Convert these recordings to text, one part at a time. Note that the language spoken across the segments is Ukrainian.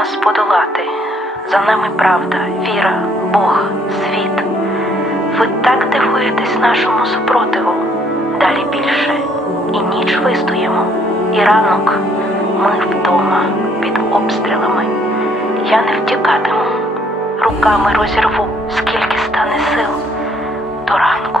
нас подолати. За нами правда, віра, Бог, світ. Ви так дивуєтесь нашому супротиву. Далі більше. І ніч вистоїмо, і ранок ми вдома під обстрілами. Я не втікатиму, руками розірву, скільки стане сил до ранку.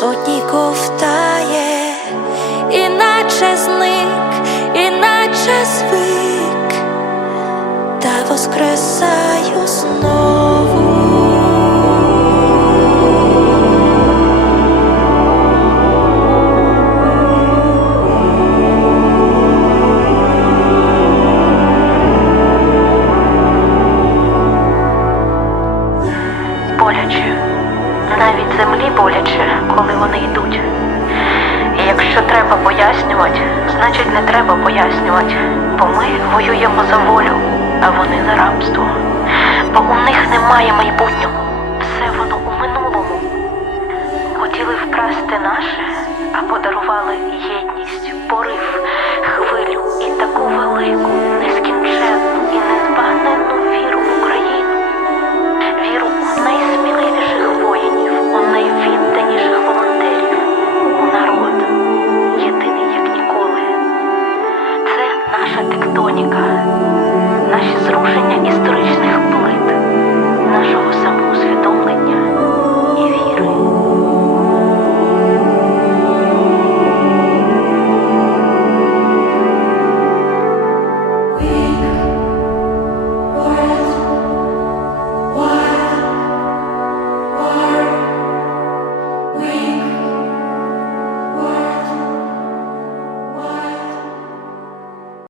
сотні ковтає, іначе зник, іначе звик, та воскресаю знову. Землі боляче, коли вони йдуть. І якщо треба пояснювати, значить не треба пояснювати, бо ми воюємо за волю, а вони за рабство. Бо у них немає майбутнього, все воно у минулому. Хотіли вкрасти наше, а подарували єдність, порив,